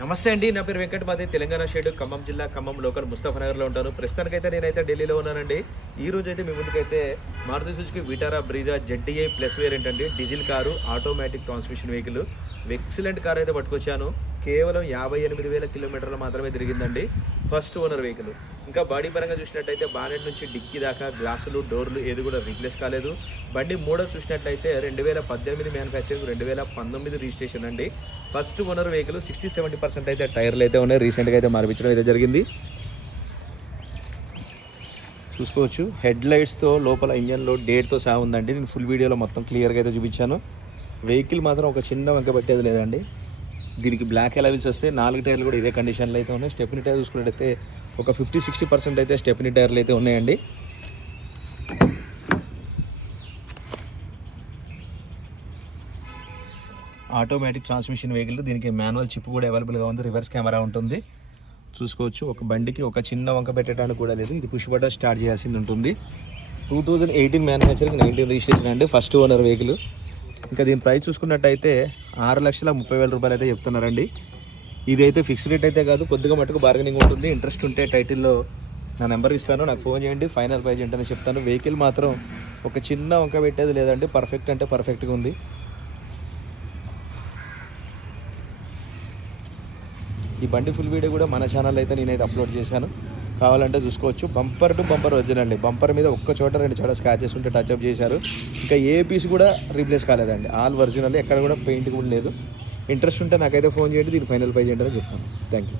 నమస్తే అండి, నా పేరు వెంకట్. మాది తెలంగాణ షేడ్, ఖమ్మం జిల్లా, ఖమ్మం లోకల్ ముస్తఫానగర్లో ఉంటాను. ప్రస్తుతానికైతే నేనైతే ఢిల్లీలో ఉన్నానండి. ఈ రోజు అయితే మీ ముందుకైతే Maruti Suzuki Vitara Brezza ZDI plus variant అండి, diesel car, automatic transmission vehicle. Excellent car అయితే పట్టుకొచ్చాను. కేవలం 58,000 కిలోమీటర్లు మాత్రమే తిరిగిందండి. First owner vehicle. ఇంకా బాడీ పరంగా చూసినట్టయితే బానెట్ నుంచి డిక్కీ దాకా గ్లాసులు, డోర్లు ఏది కూడా రీప్లేస్ కాలేదు. బండి మోడల్ చూసినట్లయితే 2018 మ్యానుఫ్యాక్చరింగ్, 2019 రిజిస్ట్రేషన్ అండి. First owner vehicle. 60-70% అయితే టైర్లు అయితే ఉన్నాయి. రీసెంట్గా అయితే మార్పించడం అయితే జరిగింది. చూసుకోవచ్చు, హెడ్ లైట్స్తో లోపల ఇంజన్లో డేట్తో సహా ఉందండి. నేను ఫుల్ వీడియోలో మొత్తం క్లియర్గా అయితే చూపించాను. వెహికల్ మాత్రం ఒక చిన్న వంక పెట్టేది లేదండి. దీనికి బ్లాక్ ఎలవిల్స్ వస్తే 4 టైర్లు కూడా ఇదే కండిషన్లో అయితే ఉన్నాయి. స్టెప్నీ టైర్ చూసుకున్నట్టయితే ఒక 50-60% అయితే స్టెప్నీ టైర్లు అయితే ఉన్నాయండి. Automatic transmission vehicle. దీనికి మాన్యువల్ చిప్ కూడా అవైలబుల్గా ఉంది. రివర్స్ కెమెరా ఉంటుంది. చూసుకోవచ్చు, ఒక బండికి ఒక చిన్న వంక పెట్టడానికి కూడా లేదు. ఇది పుష్ బటన్ స్టార్ట్ చేయాల్సింది ఉంటుంది. 2018 మ్యానుఫ్యాక్చరింగ్, 19 రిజిస్ట్రేషన్ అండి. First owner vehicle. ఇంకా దీని ప్రైస్ చూసుకున్నట్టయితే 6,30,000 రూపాయలు అయితే చెప్తున్నారండి. ఇదైతే ఫిక్స్డ్ రేట్ అయితే కాదు, కొద్దిగా మటుకు బార్గెనింగ్ ఉంటుంది. ఇంట్రెస్ట్ ఉంటే టైటిల్లో నా నెంబర్ ఇస్తాను, నాకు ఫోన్ చేయండి. ఫైనల్ ప్రైస్ ఏంటనే చెప్తాను. వెహికల్ మాత్రం ఒక చిన్న వంక పెట్టేది లేదండి. పర్ఫెక్ట్ అంటే పర్ఫెక్ట్గా ఉంది. ఈ బండి ఫుల్ వీడియో కూడా మన ఛానల్ అయితే నేనైతే అప్లోడ్ చేశాను, కావాలంటే చూసుకోవచ్చు. బంపర్ టు బంపర్ ఒరిజినల్ అండి. బంపర్ మీద ఒక్క చోట 2 చోట స్క్రాచెస్ ఉంటే టచ్అప్ చేశారు. ఇంకా ఏ పీస్ కూడా రీప్లేస్ కాలేదండి. ఆల్ ఒరిజినల్, ఎక్కడ కూడా పెయింట్ కూడా లేదు. ఇంట్రెస్ట్ ఉంటే నాకైతే ఫోన్ చేయండి. దీని ఫైనల్ ప్రైస్ ఏంటని చెప్తాను. Thank you.